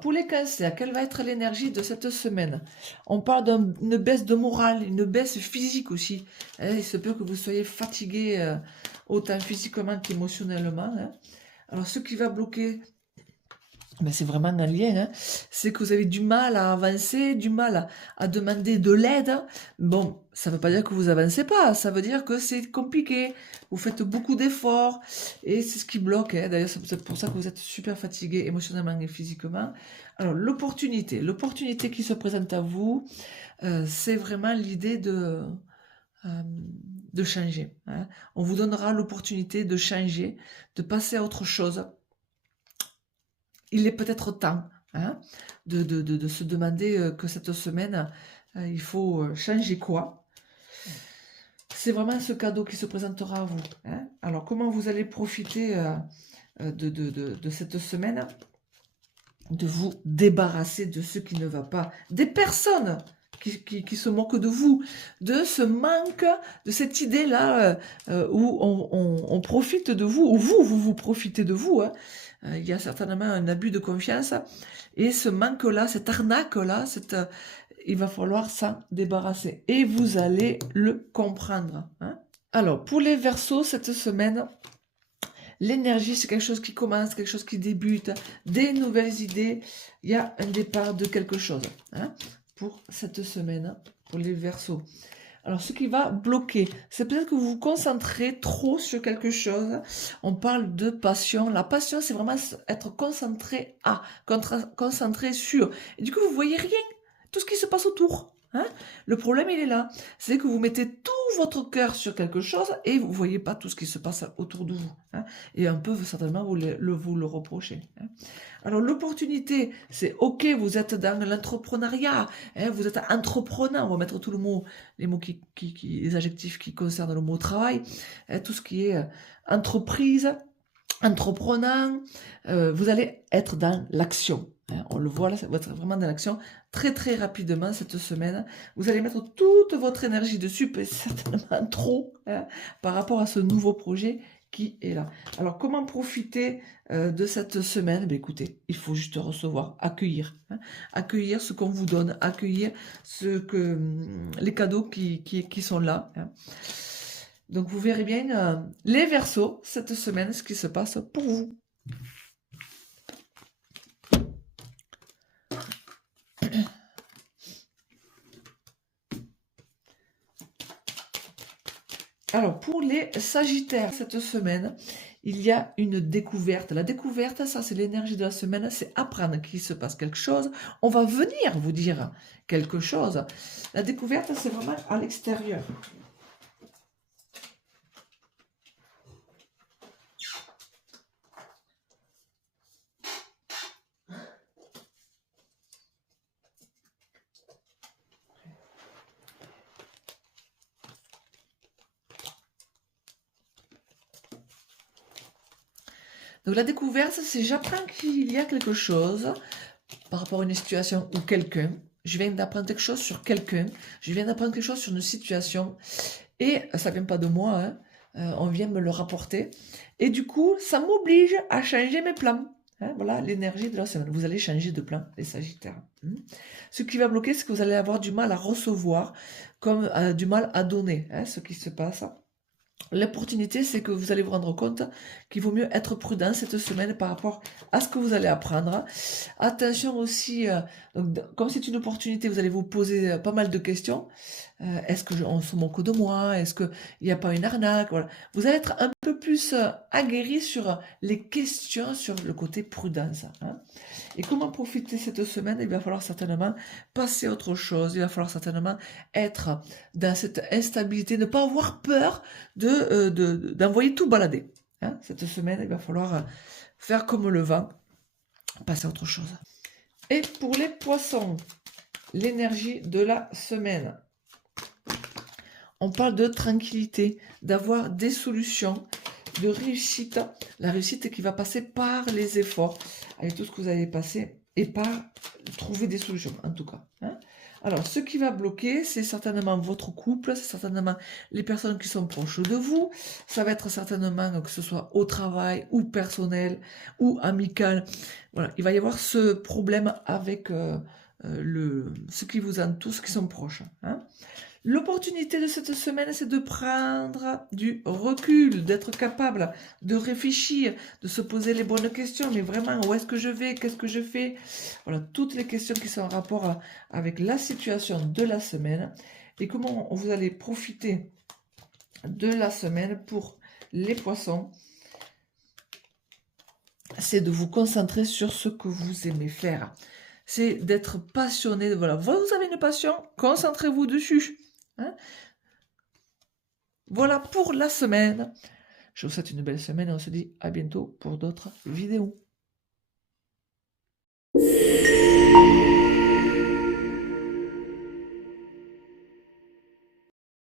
Pour les cancers, quelle va être l'énergie de cette semaine? On parle d'une baisse de morale, une baisse physique aussi. Hein. Il se peut que vous soyez fatigué autant physiquement qu'émotionnellement. Hein. Alors, ce qui va bloquer, ben, c'est vraiment un lien, hein. C'est que vous avez du mal à avancer, du mal à demander de l'aide. Bon, ça ne veut pas dire que vous avancez pas, ça veut dire que c'est compliqué. Vous faites beaucoup d'efforts et c'est ce qui bloque. Hein. D'ailleurs, c'est peut-être pour ça que vous êtes super fatigué émotionnellement et physiquement. Alors, l'opportunité qui se présente à vous, c'est vraiment l'idée de changer. Hein. On vous donnera l'opportunité de changer, de passer à autre chose. Il est peut-être temps, hein, de se demander que cette semaine, il faut changer quoi. C'est vraiment ce cadeau qui se présentera à vous. Hein. Alors, comment vous allez profiter de cette semaine? De vous débarrasser de ce qui ne va pas, des personnes qui se moquent de vous, de ce manque, de cette idée-là où on profite de vous, ou vous profitez de vous. Hein. Il y a certainement un abus de confiance, et ce manque-là, cette arnaque-là, il va falloir s'en débarrasser, et vous allez le comprendre. Hein. Alors, pour les Verseaux, cette semaine, l'énergie, c'est quelque chose qui commence, quelque chose qui débute, des nouvelles idées. Il y a un départ de quelque chose hein, pour cette semaine, pour les Verseaux. Alors, ce qui va bloquer, c'est peut-être que vous vous concentrez trop sur quelque chose. On parle de passion. La passion, c'est vraiment être concentré concentré sur. Et du coup, vous voyez rien, tout ce qui se passe autour. Hein. Le problème, il est là. C'est que vous mettez tout votre cœur sur quelque chose et vous ne voyez pas tout ce qui se passe autour de vous. Hein. Et un peu, certainement, vous le reprochez. Hein. Alors, l'opportunité, c'est OK, vous êtes dans l'entrepreneuriat, hein, vous êtes entrepreneur, on va mettre tout le mot, les mots les adjectifs qui concernent le mot travail, hein, tout ce qui est entreprise, entrepreneur, vous allez être dans l'action. Hein, on le voit là, vous êtes vraiment dans l'action très très rapidement cette semaine. Vous allez mettre toute votre énergie dessus, peut-être certainement trop, hein, par rapport à ce nouveau projet qui est là. Alors, comment profiter de cette semaine? Ben, écoutez, il faut juste recevoir, accueillir. Hein, accueillir ce qu'on vous donne, accueillir les cadeaux qui sont là. Hein. Donc, vous verrez bien les Verseaux cette semaine, ce qui se passe pour vous. Alors, pour les Sagittaires, cette semaine, il y a une découverte. La découverte, ça, c'est l'énergie de la semaine, c'est apprendre qu'il se passe quelque chose. On va venir vous dire quelque chose. La découverte, c'est vraiment à l'extérieur. Donc, la découverte, c'est j'apprends qu'il y a quelque chose par rapport à une situation ou quelqu'un. Je viens d'apprendre quelque chose sur quelqu'un. Je viens d'apprendre quelque chose sur une situation. Et ça vient pas de moi, hein. On vient me le rapporter. Et du coup, ça m'oblige à changer mes plans. Hein, voilà l'énergie de la semaine. Vous allez changer de plan, les Sagittaires. Ce qui va bloquer, c'est que vous allez avoir du mal à recevoir, comme du mal à donner, hein, ce qui se passe. L'opportunité, c'est que vous allez vous rendre compte qu'il vaut mieux être prudent cette semaine par rapport à ce que vous allez apprendre. Attention aussi, comme c'est une opportunité, vous allez vous poser pas mal de questions. Est-ce qu'on se moque de moi? Est-ce qu'il n'y a pas une arnaque? Voilà. Vous allez être un peu plus aguerri sur les questions, sur le côté prudence. Hein. Et comment profiter cette semaine? Il va falloir certainement passer à autre chose. Il va falloir certainement être dans cette instabilité, ne pas avoir peur d'envoyer tout balader. Hein. Cette semaine, il va falloir faire comme le vent, passer à autre chose. Et pour les poissons, l'énergie de la semaine. On parle de tranquillité, d'avoir des solutions, de réussite. La réussite qui va passer par les efforts, avec tout ce que vous avez passé, et par trouver des solutions, en tout cas. Hein. Alors, ce qui va bloquer, c'est certainement votre couple, c'est certainement les personnes qui sont proches de vous, ça va être certainement que ce soit au travail ou personnel ou amical. Voilà, il va y avoir ce problème avec ceux qui vous entourent, ceux qui sont proches. Hein. L'opportunité de cette semaine, c'est de prendre du recul, d'être capable de réfléchir, de se poser les bonnes questions. Mais vraiment, où est-ce que je vais? Qu'est-ce que je fais? Voilà, toutes les questions qui sont en rapport avec la situation de la semaine et comment vous allez profiter de la semaine pour les poissons. C'est de vous concentrer sur ce que vous aimez faire. C'est d'être passionné. Voilà, vous avez une passion, concentrez-vous dessus. Hein. Voilà pour la semaine. Je vous souhaite une belle semaine et on se dit à bientôt pour d'autres vidéos.